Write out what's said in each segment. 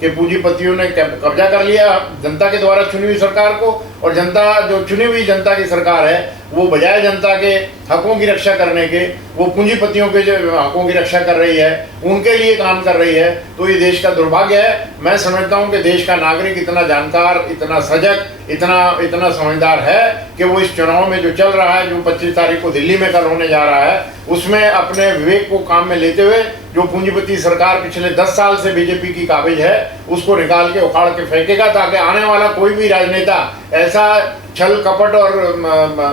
कि पूंजीपतियों ने कब्जा कर लिया जनता के द्वारा चुनी हुई सरकार को, और जनता जो चुनी हुई जनता की सरकार है वो बजाय जनता के हकों की रक्षा करने के वो पूंजीपतियों के जो हकों की रक्षा कर रही है, उनके लिए काम कर रही है। तो ये देश का दुर्भाग्य है। मैं समझता हूँ कि देश का नागरिक इतना जानकार, इतना सजग, इतना समझदार है कि वो इस चुनाव में जो चल रहा है, जो 25 तारीख को दिल्ली में कल होने जा रहा है, उसमें अपने विवेक को काम में लेते हुए जो पूंजीपति सरकार पिछले 10 साल से बीजेपी की काबिज है उसको निकाल के उखाड़ के फेंकेगा, ताकि आने वाला कोई भी राजनेता ऐसा छल कपट और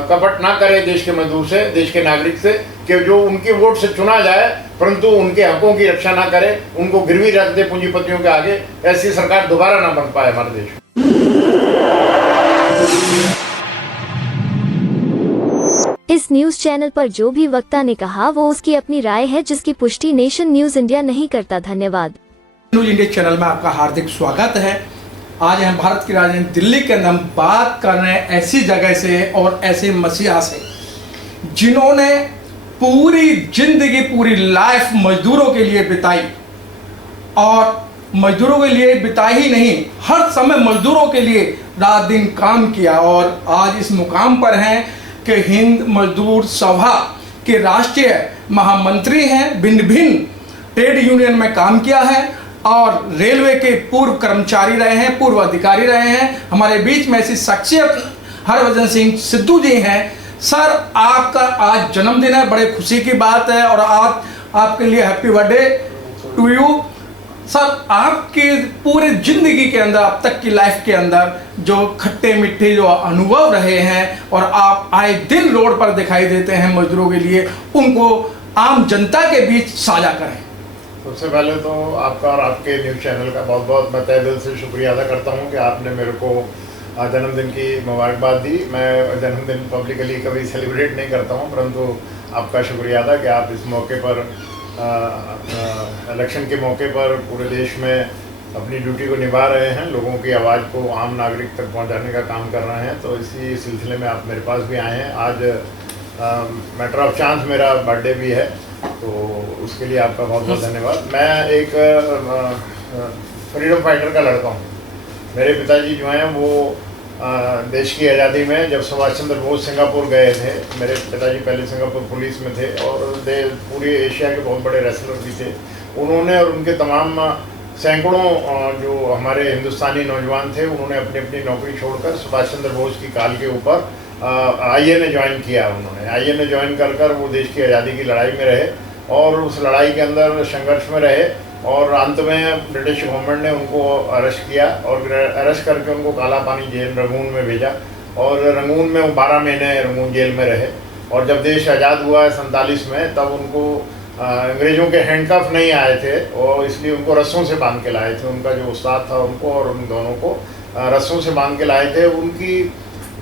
कपट ना करे देश के मजदूर से, देश के नागरिक से, कि जो उनके वोट से चुना जाए परंतु उनके हकों की रक्षा ना करे, उनको गिरवी रख दे पूंजीपतियों के आगे। ऐसी सरकार दोबारा ना बन पाए हमारे देश में। इस न्यूज चैनल पर जो भी वक्ता ने कहा वो उसकी अपनी राय है, जिसकी पुष्टि नेशन न्यूज इंडिया नहीं करता। धन्यवाद। न्यूज इंडिया चैनल में आपका हार्दिक स्वागत है। आज हम भारत की राजधानी दिल्ली के अंदर बात कर रहे हैं ऐसी जगह से और ऐसे मसीहा से जिन्होंने पूरी जिंदगी, पूरी लाइफ मजदूरों के लिए बिताई, और मजदूरों के लिए बिताई ही नहीं, हर समय मजदूरों के लिए रात दिन काम किया, और आज इस मुकाम पर हैं कि हिंद मजदूर सभा के राष्ट्रीय महामंत्री हैं, भिन्न भिन्न ट्रेड यूनियन में काम किया है और रेलवे के पूर्व कर्मचारी रहे हैं, पूर्व अधिकारी रहे हैं। हमारे बीच में ऐसी शख्सियत हरभजन सिंह सिद्धू जी हैं। सर, आपका आज जन्मदिन है, बड़े खुशी की बात है, और आज आपके लिए happy birthday to you. Sir, आपकी पूरे जिंदगी के अंदर, अब तक की लाइफ के अंदर जो खट्टे मीठे जो अनुभव रहे हैं और आप आए दिन रोड पर दिखाई देते हैं मजदूरों के लिए, उनको आम जनता के बीच साझा करें। सबसे पहले तो आपका और आपके न्यूज़ चैनल का बहुत बहुत मैं तहे दिल से शुक्रिया अदा करता हूं कि आपने मेरे को जन्मदिन की मुबारकबाद दी। मैं जन्मदिन पब्लिकली कभी सेलिब्रेट नहीं करता हूं, परंतु आपका शुक्रिया अदा कि आप इस मौके पर इलेक्शन के मौके पर पूरे देश में अपनी ड्यूटी को निभा रहे हैं, लोगों की आवाज़ को आम नागरिक तक पहुंचाने का काम कर रहे हैं। तो इसी सिलसिले में आप मेरे पास भी आए हैं। आज मैटर ऑफ चांस मेरा बर्थडे भी है, तो उसके लिए आपका बहुत बहुत धन्यवाद। मैं एक फ्रीडम फाइटर का लड़का हूँ। मेरे पिताजी जो हैं वो देश की आज़ादी में जब सुभाष चंद्र बोस सिंगापुर गए थे, मेरे पिताजी पहले सिंगापुर पुलिस में थे और पूरे एशिया के बहुत बड़े रेसलर भी थे। उन्होंने और उनके तमाम सैकड़ों जो हमारे हिंदुस्तानी नौजवान थे, उन्होंने अपनी अपनी नौकरी छोड़कर सुभाष चंद्र बोस की काल के ऊपर INA ज्वाइन किया। उन्होंने INA ज्वाइन कर वो देश की आज़ादी की लड़ाई में रहे और उस लड़ाई के अंदर संघर्ष में रहे, और अंत में ब्रिटिश गवर्नमेंट ने उनको अरेस्ट किया और अरेस्ट करके उनको काला पानी जेल रंगून में भेजा, और रंगून में वो 12 महीने रंगून जेल में रहे। और जब देश आज़ाद हुआ है 47 में, तब उनको अंग्रेज़ों के हैंडकफ नहीं आए थे और इसलिए उनको रस्सों से बांध के लाए थे। उनका जो उस्ताद था उनको और उन दोनों को रस्सों से बांध के लाए थे। उनकी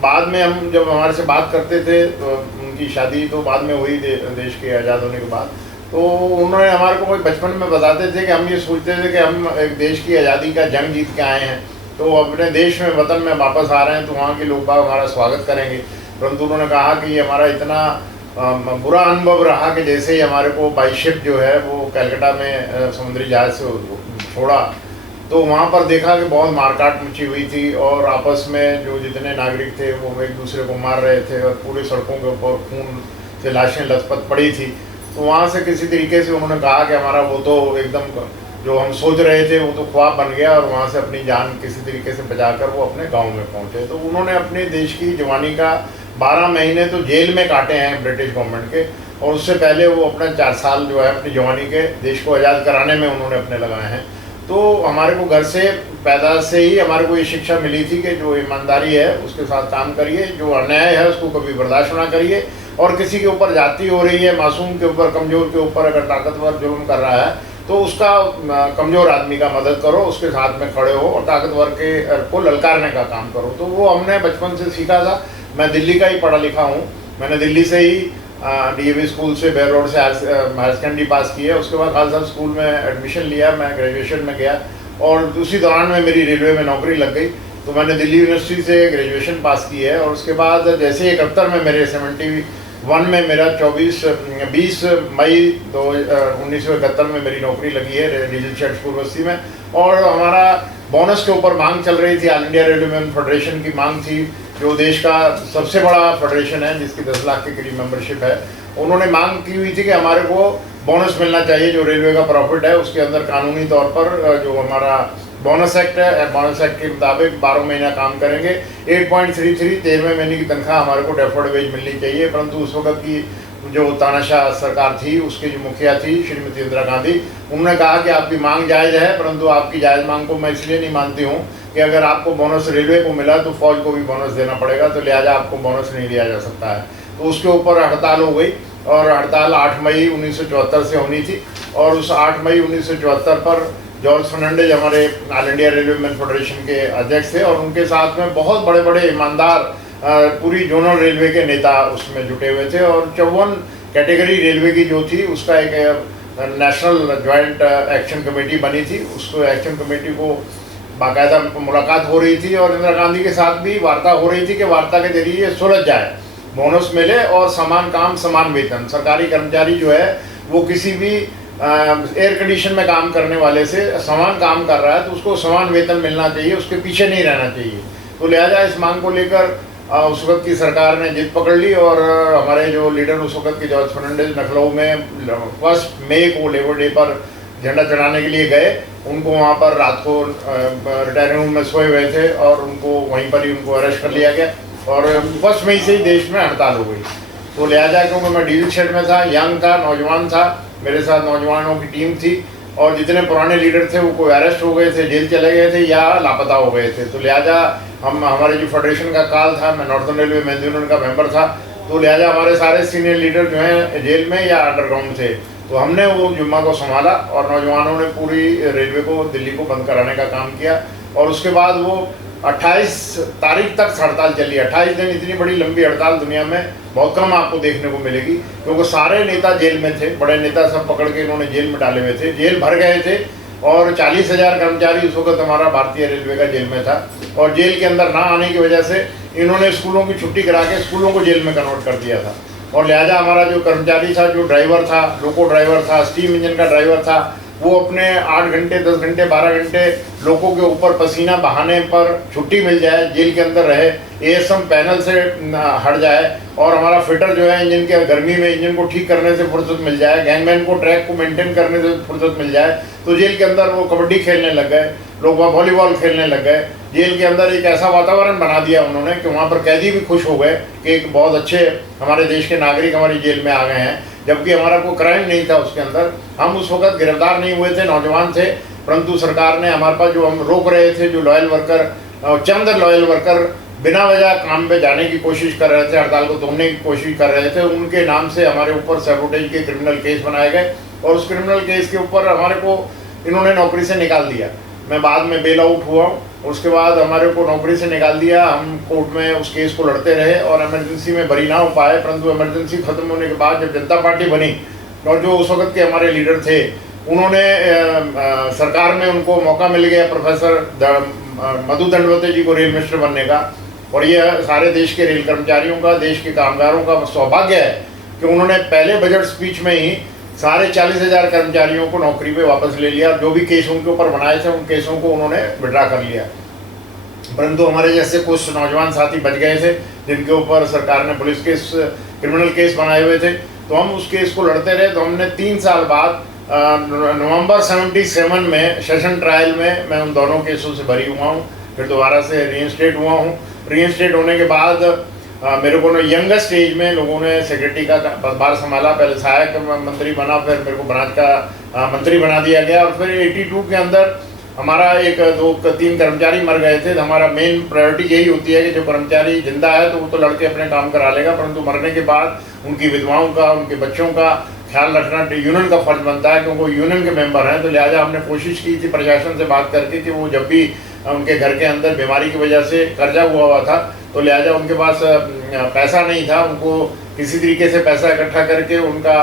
बाद में हम जब हमारे से बात करते थे तो उनकी शादी तो बाद में हुई देश के आज़ाद होने के बाद, तो उन्होंने हमारे को बचपन में बताते थे कि हम ये सोचते थे कि हम एक देश की आज़ादी का जंग जीत के आए हैं, तो अपने देश में वतन में वापस आ रहे हैं, तो वहाँ के लोग बाग हमारा स्वागत करेंगे। परंतु उन्होंने कहा कि ये हमारा इतना बुरा अनुभव रहा कि जैसे ही हमारे को बाई शिप जो है वो कलकत्ता में समुद्री जहाज से छोड़ा, तो वहाँ पर देखा कि बहुत मारकाट मची हुई थी और आपस में जो जितने नागरिक थे वो एक दूसरे को मार रहे थे और पूरे सड़कों के ऊपर खून से लाशें लथपथ पड़ी थी। तो वहाँ से किसी तरीके से उन्होंने कहा कि हमारा वो तो एकदम जो हम सोच रहे थे वो तो ख्वाब बन गया, और वहाँ से अपनी जान किसी तरीके से बचाकर वो अपने गांव में पहुँचे। तो उन्होंने अपने देश की जवानी का 12 महीने तो जेल में काटे हैं ब्रिटिश गवर्नमेंट के, और उससे पहले वो अपना 4 साल जो है अपनी जवानी के देश को आज़ाद कराने में उन्होंने अपने लगाए हैं। तो हमारे को घर से पैदा से ही हमारे को ये शिक्षा मिली थी कि जो ईमानदारी है उसके साथ काम करिए, जो अन्याय है उसको कभी बर्दाश्त ना करिए, और किसी के ऊपर जाति हो रही है, मासूम के ऊपर, कमज़ोर के ऊपर अगर ताकतवर जुल्म कर रहा है तो उसका कमज़ोर आदमी का मदद करो, उसके साथ में खड़े हो और ताकतवर के को ललकारने का काम करो। तो वो हमने बचपन से सीखा था। मैं दिल्ली का ही पढ़ा लिखा हूँ। मैंने दिल्ली से ही DAV स्कूल से बेर रोड से हायर सेकेंडरी पास की है। उसके बाद खालसा स्कूल में एडमिशन लिया, मैं ग्रेजुएशन में गया, और उसी दौरान में मेरी रेलवे में नौकरी लग गई। तो मैंने दिल्ली यूनिवर्सिटी से ग्रेजुएशन पास की है, और उसके बाद जैसे 71 में मेरे 70 वन में मेरा 20 मई 1971 में मेरी नौकरी लगी है रीजनल शेड स्कूल बस्ती में। और हमारा बोनस के ऊपर मांग चल रही थी, ऑल इंडिया रेलवेमैन फेडरेशन की मांग थी, जो देश का सबसे बड़ा फेडरेशन है जिसकी 10 लाख के करीब मेंबरशिप है। उन्होंने मांग की हुई थी कि हमारे को बोनस मिलना चाहिए, जो रेलवे का प्रॉफिट है उसके अंदर कानूनी तौर पर जो हमारा बोनस एक्ट है, बोनस एक्ट के मुताबिक 12 महीना काम करेंगे, 8.33 13वें महीने की तनख्वाह हमारे को डेफर्ड वेज मिलनी चाहिए। परंतु उस वक्त की जो तानाशाह सरकार थी, उसकी जो मुखिया थी श्रीमती इंदिरा गांधी, उन्होंने कहा कि आपकी मांग जायज़ है, परंतु आपकी जायज़ मांग को मैं इसलिए नहीं मानती हूँ कि अगर आपको बोनस रेलवे को मिला तो फौज को भी बोनस देना पड़ेगा, तो लिहाजा आपको बोनस नहीं दिया जा सकता है। तो उसके ऊपर हड़ताल हो गई और हड़ताल 8 मई 1974 से होनी थी। और उस 8 मई 1974 पर जॉर्ज फर्नांडिस हमारे ऑल इंडिया रेलवेमैन फेडरेशन के अध्यक्ष थे और उनके साथ में बहुत बड़े बड़े ईमानदार पूरी जोनल रेलवे के नेता उसमें जुटे हुए थे। और 54 कैटेगरी रेलवे की जो थी उसका एक नेशनल जॉइंट एक्शन कमेटी बनी थी। उसको एक्शन कमेटी को बाकायदा मुलाकात हो रही थी और इंदिरा गांधी के साथ भी वार्ता हो रही थी कि वार्ता के जरिए सुलझ जाए, बोनस मिले और समान काम समान वेतन। सरकारी कर्मचारी जो है वो किसी भी एयर कंडीशन में काम करने वाले से समान काम कर रहा है तो उसको समान वेतन मिलना चाहिए, उसके पीछे नहीं रहना चाहिए। तो लिहाजा इस मांग को लेकर उस वक्त की सरकार ने जिद पकड़ ली और हमारे जो लीडर उस वक्त के जॉर्ज फर्नांडिस लखनऊ में 1 मई को लेबर डे पर झंडा चढ़ाने के लिए गए। उनको वहाँ पर रात को रिटायरिंग रूम में सोए हुए थे और उनको वहीं पर ही उनको अरेस्ट कर लिया गया और 1 मई से ही देश में हड़ताल हो गई। तो लिहाजा क्योंकि मैं डीजल शेड में था, यंग था, नौजवान था, मेरे साथ नौजवानों की टीम थी और जितने पुराने लीडर थे वो कोई अरेस्ट हो गए थे, जेल चले गए थे या लापता हो गए थे। तो लिहाजा हमारे जो फेडरेशन का काल था, मैं नॉर्थन रेलवे मेंस यूनियन का मेंबर था, तो लिहाजा हमारे सारे सीनियर लीडर जो हैं जेल में या अंडरग्राउंड थे। तो हमने वो जुम्मा को संभाला और नौजवानों ने पूरी रेलवे को दिल्ली को बंद कराने का काम किया। और उसके बाद वो 28 तारीख तक हड़ताल चली। 28 दिन, इतनी बड़ी लंबी हड़ताल दुनिया में बहुत कम आपको देखने को मिलेगी, क्योंकि सारे नेता जेल में थे, बड़े नेता सब पकड़ के इन्होंने जेल में डाले हुए थे, जेल भर गए थे। और 40,000 कर्मचारी उस वक्त हमारा भारतीय रेलवे का जेल में था और जेल के अंदर ना आने की वजह से इन्होंने स्कूलों की छुट्टी करा के स्कूलों को जेल में कन्वर्ट कर दिया था। और लिहाजा हमारा जो कर्मचारी था, जो ड्राइवर था, लोको ड्राइवर था, स्टीम इंजन का ड्राइवर था, वो अपने 8 घंटे 10 घंटे 12 घंटे लोगों के ऊपर पसीना बहाने पर छुट्टी मिल जाए, जेल के अंदर रहे, एएसएम पैनल से हट जाए और हमारा फिटर जो है इंजन के गर्मी में इंजन को ठीक करने से फुर्सत मिल जाए, गैंगमैन को ट्रैक को मेंटेन करने से फुर्सत मिल जाए। तो जेल के अंदर वो कबड्डी खेलने लग गए, लोग वॉलीबॉल खेलने लग गए। जेल के अंदर एक ऐसा वातावरण बना दिया उन्होंने कि वहाँ पर कैदी भी खुश हो गए कि एक बहुत अच्छे हमारे देश के नागरिक हमारी जेल में आ गए हैं, जबकि हमारा कोई क्राइम नहीं था उसके अंदर। हम उस वक्त गिरफ्तार नहीं हुए थे, नौजवान थे, परंतु सरकार ने हमारे पास जो हम रोक रहे थे, जो लॉयल वर्कर, चंद लॉयल वर्कर बिना वजह काम पे जाने की कोशिश कर रहे थे, हड़ताल को तोड़ने की कोशिश कर रहे थे, उनके नाम से हमारे ऊपर सैबोटेज के क्रिमिनल केस बनाए गए और उस क्रिमिनल केस के ऊपर हमारे को इन्होंने नौकरी से निकाल दिया। मैं बाद में बेल आउट हुआ, उसके बाद हमारे को नौकरी से निकाल दिया। हम कोर्ट में उस केस को लड़ते रहे और इमरजेंसी में बरी ना हो पाए, परंतु इमरजेंसी खत्म होने के बाद जब जनता पार्टी बनी और जो उस वक्त के हमारे लीडर थे उन्होंने सरकार में उनको मौका मिल गया प्रोफेसर मधु दंडवते जी को रेल मिनिस्टर बनने का। और ये सारे देश के रेल कर्मचारियों का, देश के कामगारों का सौभाग्य है कि उन्होंने पहले बजट स्पीच में ही सारे 40,000 कर्मचारियों को नौकरी पे वापस ले लिया। जो भी केस उनके ऊपर बनाए थे उन केसों को उन्होंने विड्रा कर लिया। परंतु हमारे जैसे कुछ नौजवान साथी बच गए थे जिनके ऊपर सरकार ने पुलिस केस, क्रिमिनल केस बनाए हुए थे, तो हम उस केस को लड़ते रहे। तो हमने 3 साल बाद नवंबर 77 में सेशन ट्रायल में मैं उन दोनों केसों से बरी हुआ हूँ, फिर दोबारा से रीइंस्टेट हुआ हूँ। रीइंस्टेट होने के बाद मेरे को यंगेस्ट एज में लोगों ने सेक्रेटरी का पदभार संभाला, पहले सहायक मंत्री बना, फिर मेरे को ब्रांच का मंत्री बना दिया गया। और फिर 82 के अंदर हमारा 1-2-3 कर्मचारी मर गए थे। तो हमारा मेन प्रायोरिटी यही होती है कि जो कर्मचारी जिंदा है तो वो तो लड़के अपने काम करा लेगा, परंतु मरने के बाद उनकी विधवाओं का, उनके बच्चों का ख्याल रखना यूनियन का फर्ज बनता है, क्योंकि वो यूनियन के मेंबर हैं। तो लिहाजा हमने कोशिश की थी प्रशासन से बात करके कि वो जब भी उनके घर के अंदर बीमारी की वजह से कर्जा हुआ था तो लिहाजा उनके पास पैसा नहीं था, उनको किसी तरीके से पैसा इकट्ठा करके उनका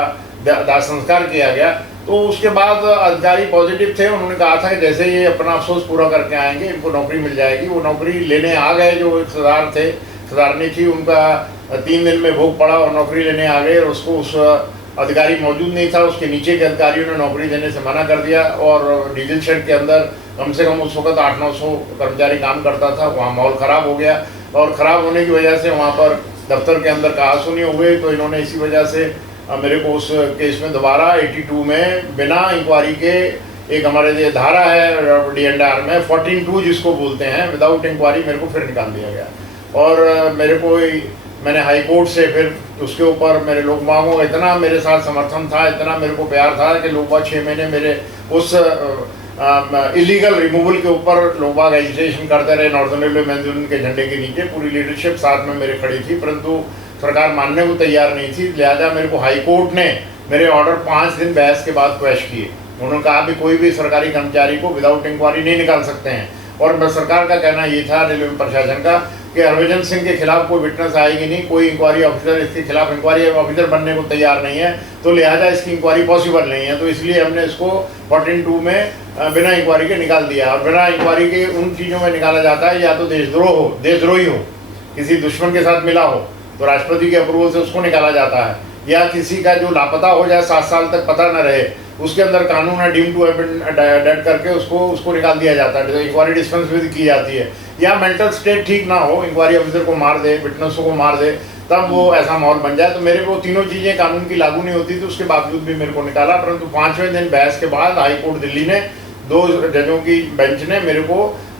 दाह संस्कार किया गया। तो उसके बाद अधिकारी पॉजिटिव थे, उन्होंने कहा था कि जैसे ये अपना अफसोस पूरा करके आएंगे इनको नौकरी मिल जाएगी। वो नौकरी लेने आ गए जो एक सरदार थे, सुधारनी थी, उनका 3 दिन में भोग पड़ा और नौकरी लेने आ गए, और उसको उस अधिकारी मौजूद नहीं था, उसके नीचे के अधिकारियों ने नौकरी देने से मना कर दिया। और डीजल शेड के अंदर कम से कम उस वक्त 800-900 कर्मचारी काम करता था, वहाँ माहौल ख़राब हो गया, और ख़राब होने की वजह से वहाँ पर दफ्तर के अंदर कहासुनी हुए। तो इन्होंने इसी वजह से मेरे को उस केस में दोबारा 82 में बिना इंक्वायरी के, एक हमारे ये धारा है DNR में 14(2) जिसको बोलते हैं, विदाउट इंक्वायरी मेरे को फिर निकाल दिया गया। और मैंने हाई कोर्ट से फिर उसके ऊपर मेरे लोग बागों का इतना मेरे साथ समर्थन था, इतना मेरे को प्यार था कि लोग बाग 6 महीने मेरे उस इलीगल रिमूवल के ऊपर लोग बाग एजिटेशन करते रहे। नॉर्दर्न रेलवे मेंस यूनियन के झंडे के नीचे पूरी लीडरशिप साथ में मेरे खड़ी थी, परंतु सरकार मानने को तैयार नहीं थी। लिहाजा मेरे को हाई कोर्ट ने मेरे ऑर्डर 5 दिन बहस के बाद क्वैश किए। उन्होंने कहा भी कोई भी सरकारी कर्मचारी को विदाउट इंक्वायरी नहीं निकाल सकते हैं। और सरकार का कहना ये था, रेलवे प्रशासन का, कि हरभजन सिंह के खिलाफ कोई विटनेस आएगी नहीं, कोई इंक्वायरी ऑफिसर इसके खिलाफ इंक्वायरी ऑफिसर बनने को तैयार नहीं है, तो लिहाजा इसकी इंक्वायरी पॉसिबल नहीं है। तो इसलिए हमने इसको 14(2) में बिना इंक्वायरी के निकाल दिया। और बिना इंक्वायरी के उन चीज़ों में निकाला जाता है या तो देशद्रोही हो, किसी दुश्मन के साथ मिला हो तो राष्ट्रपति के अप्रूवल से उसको निकाला जाता है, या किसी का जो लापता हो जाए 7 साल तक पता न रहे, उसके अंदर कानून है deem to have been dead करके उसको निकाल दिया जाता है, तो इंक्वायरी डिस्पेंस भी की जाती है। या मेंटल स्टेट ठीक ना हो, इंक्वायरी ऑफिसर को मार दे, विटनेसों को मार दे, तब वो ऐसा माहौल बन जाए। तो मेरे को तीनों चीज़ें कानून की लागू नहीं होती थी, उसके बावजूद भी मेरे को निकाला। परंतु 5वें दिन बहस के बाद हाई कोर्ट दिल्ली ने 2 जजों की बेंच ने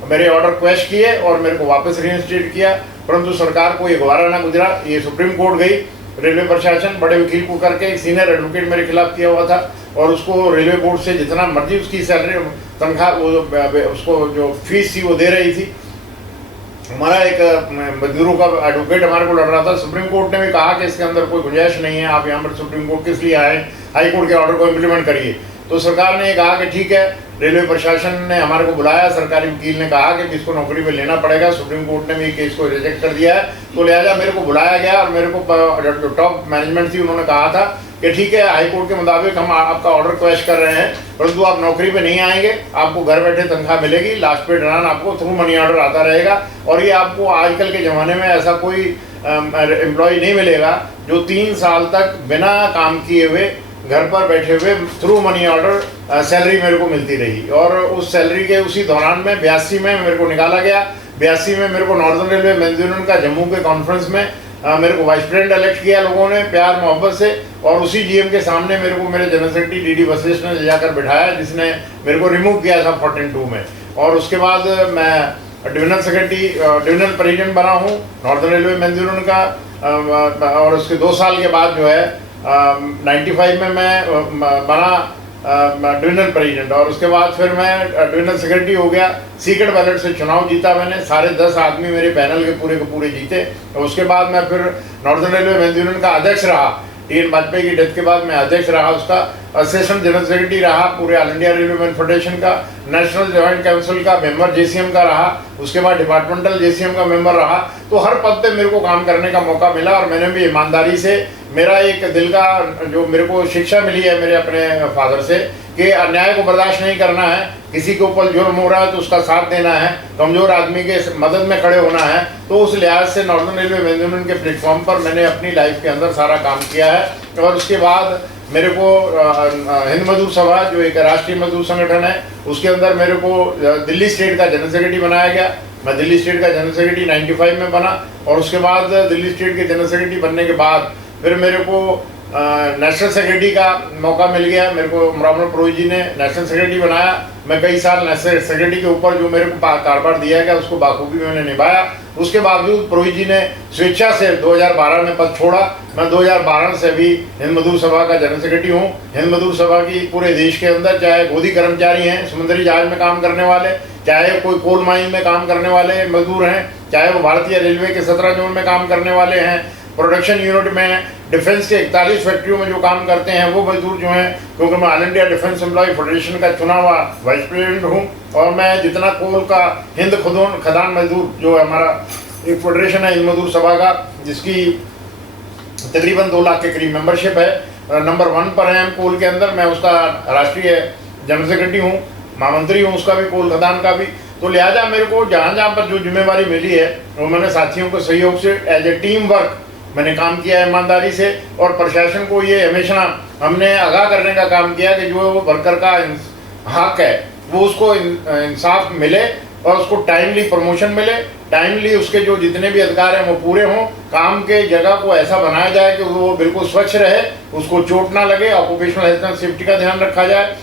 मेरे ऑर्डर क्वैश किए और मेरे को वापस रीइंस्टेट किया। परंतु सरकार को ये गवारा ना गुजरा, ये सुप्रीम कोर्ट गई। रेलवे प्रशासन बड़े वकील को करके, एक सीनियर एडवोकेट मेरे खिलाफ किया हुआ था, और उसको रेलवे बोर्ड से जितना मर्जी उसकी सैलरी तनख्वाह उसको जो फीस थी वो दे रही थी। हमारा एक मजदूरों का एडवोकेट हमारे को लड़ रहा था। सुप्रीम कोर्ट ने भी कहा कि इसके अंदर कोई गुंजाइश नहीं है, आप यहाँ पर सुप्रीम कोर्ट किस लिए आए, हाई कोर्ट के ऑर्डर को इम्प्लीमेंट करिए। तो सरकार ने कहा कि ठीक है, रेलवे प्रशासन ने हमारे को बुलाया, सरकारी वकील ने कहा कि इसको नौकरी पे लेना पड़ेगा। सुप्रीम कोर्ट ने भी केस को रिजेक्ट कर दिया है, तो लिहाजा मेरे को बुलाया गया और मेरे को जो टॉप मैनेजमेंट थी उन्होंने कहा था कि ठीक है, हाई कोर्ट के मुताबिक हम आपका ऑर्डर क्वैश कर रहे हैं, परंतु आप नौकरी पे नहीं आएंगे, आपको घर बैठे तनख्वाह मिलेगी, लास्ट पे दौरान आपको थ्रू मनी ऑर्डर आता रहेगा। और ये आपको आजकल के ज़माने में ऐसा कोई एम्प्लॉय नहीं मिलेगा जो 3 साल तक बिना काम किए हुए घर पर बैठे हुए थ्रू मनी ऑर्डर सैलरी मेरे को मिलती रही। और उस सैलरी के उसी दौरान में 82 में मेरे को निकाला गया। 82 में मेरे को नॉर्दर्न रेलवे मेंस यूनियन का जम्मू के कॉन्फ्रेंस में मेरे को वाइस प्रेसिडेंट इलेक्ट किया लोगों ने प्यार मोहब्बत से, और उसी जीएम के सामने मेरे को मेरे जनरल सेक्रेटरी DD वशिष्ठ ने ले जाकर बिठाया, जिसने मेरे को रिमूव किया था 14(2) में। और उसके बाद मैं डिविजनल प्रेसिडेंट बना हूँ नॉर्दर्न रेलवे मेंस यूनियन का। और उसके 2 साल के बाद जो है 95 में मैं बना डिविजनल प्रेसिडेंट, और उसके बाद फिर मैं डिविजनल सेक्रेटरी हो गया। सीक्रेट बैलेट से चुनाव जीता मैंने, सारे 10 आदमी मेरे पैनल के पूरे जीते। और उसके बाद मैं फिर नॉर्दर्न रेलवे मेंस यूनियन का अध्यक्ष रहा। TN वाजपेयी की डेथ के बाद मैं अध्यक्ष रहा उसका, असिस्टेंट जनरल सेक्रेटरी रहा पूरे all India railway man federation का, नेशनल जॉइंट काउंसिल का मेंबर JCM का रहा, उसके बाद डिपार्टमेंटल JCM का मेंबर रहा। तो हर पद पे मेरे को काम करने का मौका मिला, और मैंने भी ईमानदारी से, मेरा एक दिल का जो मेरे को शिक्षा मिली है मेरे अपने फादर से, कि अन्याय को बर्दाश्त नहीं करना है, किसी के ऊपर जुर्म हो रहा है तो उसका साथ देना है, कमज़ोर आदमी के मदद में खड़े होना है। तो उस लिहाज से नॉर्दर्न रेलवे मेंस यूनियन के प्लेटफॉर्म पर मैंने अपनी लाइफ के अंदर सारा काम किया है। और उसके बाद मेरे को हिंद मजदूर सभा जो एक राष्ट्रीय मजदूर संगठन है, उसके अंदर मेरे को दिल्ली स्टेट का जनरल सेक्रेटरी बनाया गया। मैं दिल्ली स्टेट का जनरल सेक्रेटरी 95 में बना, और उसके बाद दिल्ली स्टेट के जनरल सेक्रेटरी बनने के बाद फिर मेरे को नेशनल सेक्रेटरी का मौका मिल गया। मेरे को मुरामल पुरोहित जी ने नेशनल सेक्रेटरी बनाया। मैं कई साल नेशनल सेक्रेटरी के ऊपर जो मेरे को कारोबार दिया गया उसको बाखूबी मैंने निभाया। उसके बावजूद पुरोहित जी ने स्वेच्छा से 2012 में पद छोड़ा। मैं 2012 से भी हिंद मजदूर सभा का जनरल सेक्रेटरी हूँ। हिंद मजदूर सभा की पूरे देश के अंदर, चाहे गोदी कर्मचारी हैं, समुद्री जहाज में काम करने वाले, चाहे कोई कोल माइन में काम करने वाले मजदूर हैं, चाहे वो भारतीय रेलवे के 17 जोन में काम करने वाले हैं, प्रोडक्शन यूनिट में डिफेंस के 41 फैक्ट्रियों में जो काम करते हैं वो मजदूर जो हैं, क्योंकि मैं all India defence employ federation का चुना हुआ वाइस प्रेसिडेंट हूँ। और मैं जितना कोल का हिंद खदान मजदूर जो हमारा एक फेडरेशन है हिंद मजदूर सभा का, जिसकी तकरीबन 2 लाख के करीब मेंबरशिप है, नंबर 1 पर है हम कोल के अंदर। मैं उसका राष्ट्रीय जनरल सेक्रेटरी हूँ, महामंत्री हूँ उसका भी, कोल खदान का भी। तो लिहाजा मेरे को जहाँ जहाँ पर जो जिम्मेवारी मिली है वो मैंने साथियों को सहयोग से एज ए टीम वर्क मैंने काम किया है ईमानदारी से, और प्रशासन को ये हमेशा हमने आगाह करने का काम किया कि जो वर्कर का हक है वो उसको इंसाफ मिले और उसको टाइमली प्रमोशन मिले, टाइमली उसके जो जितने भी अधिकार हैं वो पूरे हों, काम के जगह को ऐसा बनाया जाए कि वो बिल्कुल स्वच्छ रहे, उसको चोट ना लगे, ऑक्यूपेशनल हेल्थ एंड सेफ्टी का ध्यान रखा जाए,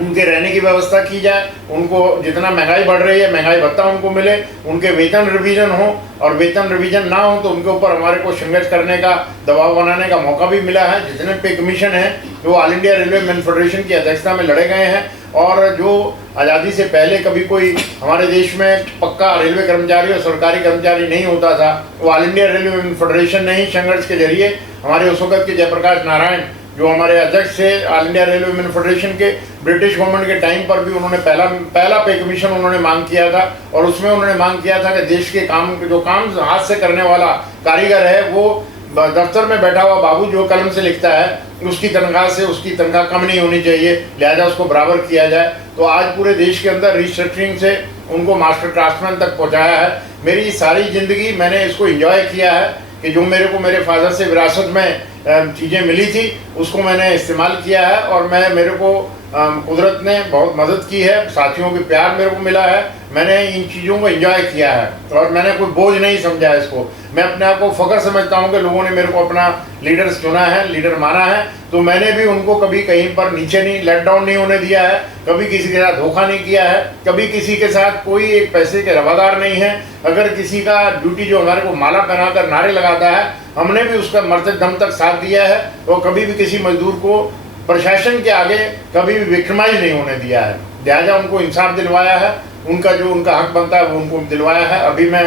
उनके रहने की व्यवस्था की जाए, उनको जितना महंगाई बढ़ रही है महंगाई भत्ता उनको मिले, उनके वेतन रिवीजन हो, और वेतन रिवीजन ना हो तो उनके ऊपर हमारे को संघर्ष करने का, दबाव बनाने का मौका भी मिला है। जितने पे कमीशन है जो all India railway man federation की अध्यक्षता में लड़े गए हैं, और जो आज़ादी से पहले कभी कोई हमारे देश में पक्का रेलवे कर्मचारी और सरकारी कर्मचारी नहीं होता था, वो all India railway man federation ने ही संघर्ष के जरिए हमारे उस वक्त के जयप्रकाश नारायण जो हमारे अध्यक्ष थे all India railway man federation के, ब्रिटिश गवर्नमेंट के टाइम पर भी उन्होंने पहला पे कमीशन उन्होंने मांग किया था, और उसमें उन्होंने मांग किया था कि देश के काम जो काम हाथ से करने वाला कारीगर है वो दफ्तर में बैठा हुआ बाबू जो कलम से लिखता है उसकी तनख्वाह से उसकी तनख्वाह कम नहीं होनी चाहिए, लिहाजा उसको बराबर किया जाए। तो आज पूरे देश के अंदर रिस्ट्रक्चरिंग से उनको मास्टर क्राफ्टमैन तक पहुंचाया है। मेरी सारी ज़िंदगी मैंने इसको एंजॉय किया है कि जो मेरे को मेरे फादर से विरासत में चीज़ें मिली थी उसको मैंने इस्तेमाल किया है, और मेरे को कुदरत ने बहुत मदद की है, साथियों के प्यार मेरे को मिला है, मैंने इन चीज़ों को एंजॉय किया है और मैंने कोई बोझ नहीं समझा इसको। मैं अपने आप को फ़ख्र समझता हूँ कि लोगों ने मेरे को अपना लीडर चुना है, लीडर माना है, तो मैंने भी उनको कभी कहीं पर नीचे नहीं, लेट डाउन नहीं होने दिया है, कभी किसी के साथ धोखा नहीं किया है, कभी किसी के साथ कोई एक पैसे के रवादार नहीं है। अगर किसी का ड्यूटी जो हमारे को माला बनाकर नारे लगाता है, हमने भी उसका मरते दम तक साथ दिया है, और कभी भी किसी मजदूर को प्रशासन के आगे कभी भी विक्टिमाइज नहीं होने दिया है। लिहाजा उनको इंसाफ दिलवाया है, उनका हक बनता है वो उनको दिलवाया है। अभी मैं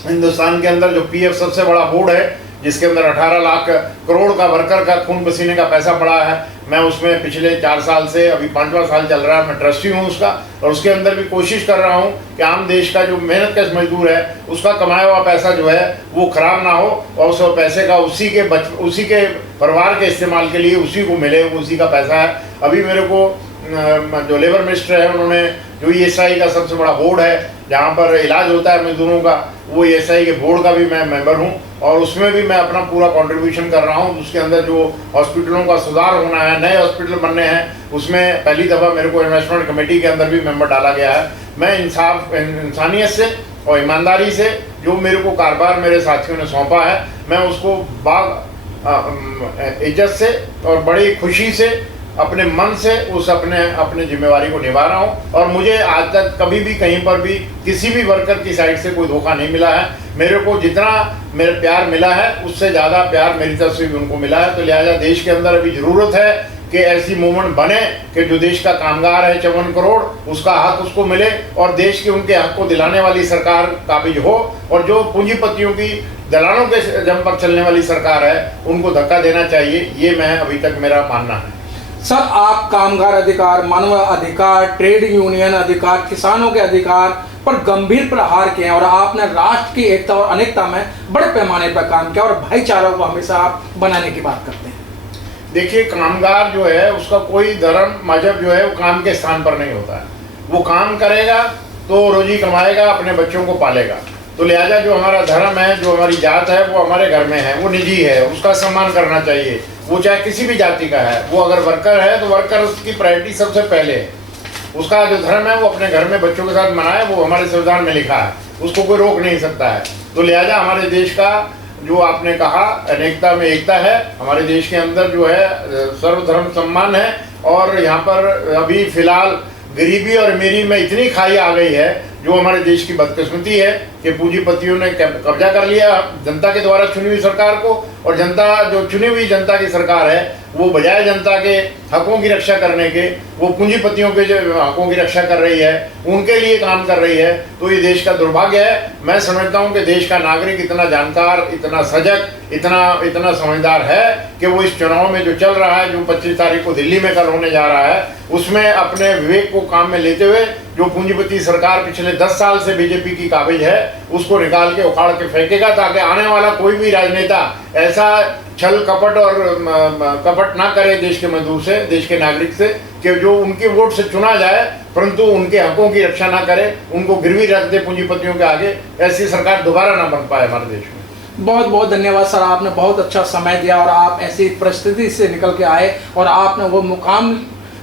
हिंदुस्तान के अंदर जो पीएफ सबसे बड़ा बोर्ड है जिसके अंदर 18 लाख करोड़ का वर्कर का खून पसीने का पैसा पड़ा है, मैं उसमें पिछले 4 साल से अभी 5वां साल चल रहा है, मैं ट्रस्टी हूँ उसका, और उसके अंदर भी कोशिश कर रहा हूँ कि आम देश का जो मेहनत कश मजदूर है उसका कमाया हुआ पैसा जो है वो खराब ना हो, और उस पैसे का उसी के परिवार के इस्तेमाल के लिए उसी को मिले, उसी का पैसा है। अभी मेरे को जो लेबर मिनिस्टर है उन्होंने जो ESI का सबसे बड़ा बोर्ड है जहाँ पर इलाज होता है मजदूरों का, वो ESI के बोर्ड का भी मैं मेंबर हूँ, और उसमें भी मैं अपना पूरा कंट्रीब्यूशन कर रहा हूँ। उसके अंदर जो हॉस्पिटलों का सुधार होना है, नए हॉस्पिटल बनने हैं, उसमें पहली दफ़ा मेरे को इन्वेस्टमेंट कमेटी के अंदर भी मेंबर डाला गया है। मैं इंसानियत से और ईमानदारी से जो मेरे को कारोबार मेरे साथियों ने सौंपा है, मैं उसको इज्जत से और बड़ी खुशी से अपने मन से अपने जिम्मेवारी को निभा रहा हूँ, और मुझे आज तक कभी भी कहीं पर भी किसी भी वर्कर की साइड से कोई धोखा नहीं मिला है। मेरे को जितना मेरे प्यार मिला है उससे ज़्यादा प्यार मेरी तरफ से भी उनको मिला है। तो लिहाजा देश के अंदर अभी ज़रूरत है कि ऐसी मूवमेंट बने कि जो देश का कामगार है 54 करोड़, उसका हक उसको मिले, और देश के उनके हक को दिलाने वाली सरकार काबिज हो, और जो पूंजीपतियों की दलालों के दम पर चलने वाली सरकार है उनको धक्का देना चाहिए। ये मैं अभी तक मेरा मानना है। सर, आप कामगार अधिकार, मानव अधिकार, ट्रेड यूनियन अधिकार, किसानों के अधिकार पर गंभीर प्रहार किए हैं, और आपने राष्ट्र की एकता और अनेकता में बड़े पैमाने पर काम किया, और भाईचारा को हमेशा आप बनाने की बात करते हैं। देखिए, कामगार जो है उसका कोई धर्म मजहब जो है वो काम के स्थान पर नहीं होता है। वो काम करेगा तो रोजी कमाएगा, अपने बच्चों को पालेगा। तो लिहाजा जो हमारा धर्म है, जो हमारी जात है, वो हमारे घर में है, वो निजी है, उसका सम्मान करना चाहिए। वो चाहे किसी भी जाति का है, वो अगर वर्कर है तो वर्कर उसकी प्रायोरिटी सबसे पहले है। उसका जो धर्म है वो अपने घर में बच्चों के साथ मनाए, वो हमारे संविधान में लिखा है, उसको कोई रोक नहीं सकता है। तो लिहाजा हमारे देश का जो आपने कहा अनेकता में एकता है, हमारे देश के अंदर जो है सर्वधर्म सम्मान है, और यहाँ पर अभी फिलहाल गरीबी और अमीरी में इतनी खाई आ गई है जो हमारे देश की बदकिस्मती है कि पूंजीपतियों ने कब्जा कर लिया जनता के द्वारा चुनी हुई सरकार को, और जनता जो चुनी हुई जनता की सरकार है वो बजाय जनता के हकों की रक्षा करने के वो पूंजीपतियों के जो हकों की रक्षा कर रही है, उनके लिए काम कर रही है। तो ये देश का दुर्भाग्य है। मैं समझता हूँ कि देश का नागरिक इतना जानकार, इतना सजग, इतना समझदार है कि वो इस चुनाव में जो चल रहा है, जो 25 तारीख को दिल्ली में कल होने जा रहा है, उसमें अपने विवेक को काम में लेते हुए जो पूंजीपति सरकार पिछले 10 साल से बीजेपी की काबिज है उसको निकाल के उखाड़ के फेंकेगा, ताकि आने वाला कोई भी राजनेता ऐसा छल कपट और कपट ना करे देश के मजदूर से, देश के नागरिक से, कि जो उनके वोट से चुना जाए परंतु उनके हकों की रक्षा ना करे, उनको गिरवी रख दे पूंजीपतियों के आगे, ऐसी सरकार दोबारा ना बन पाए हमारे देश में। बहुत बहुत धन्यवाद सर, आपने बहुत अच्छा समय दिया और आप ऐसी परिस्थिति से निकल के आए और आपने वो मुकाम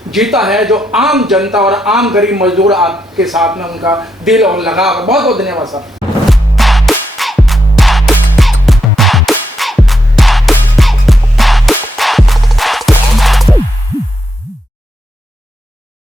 जीता है जो आम जनता और आम गरीब मजदूर आपके साथ में उनका दिल और लगाव। बहुत बहुत धन्यवाद सर।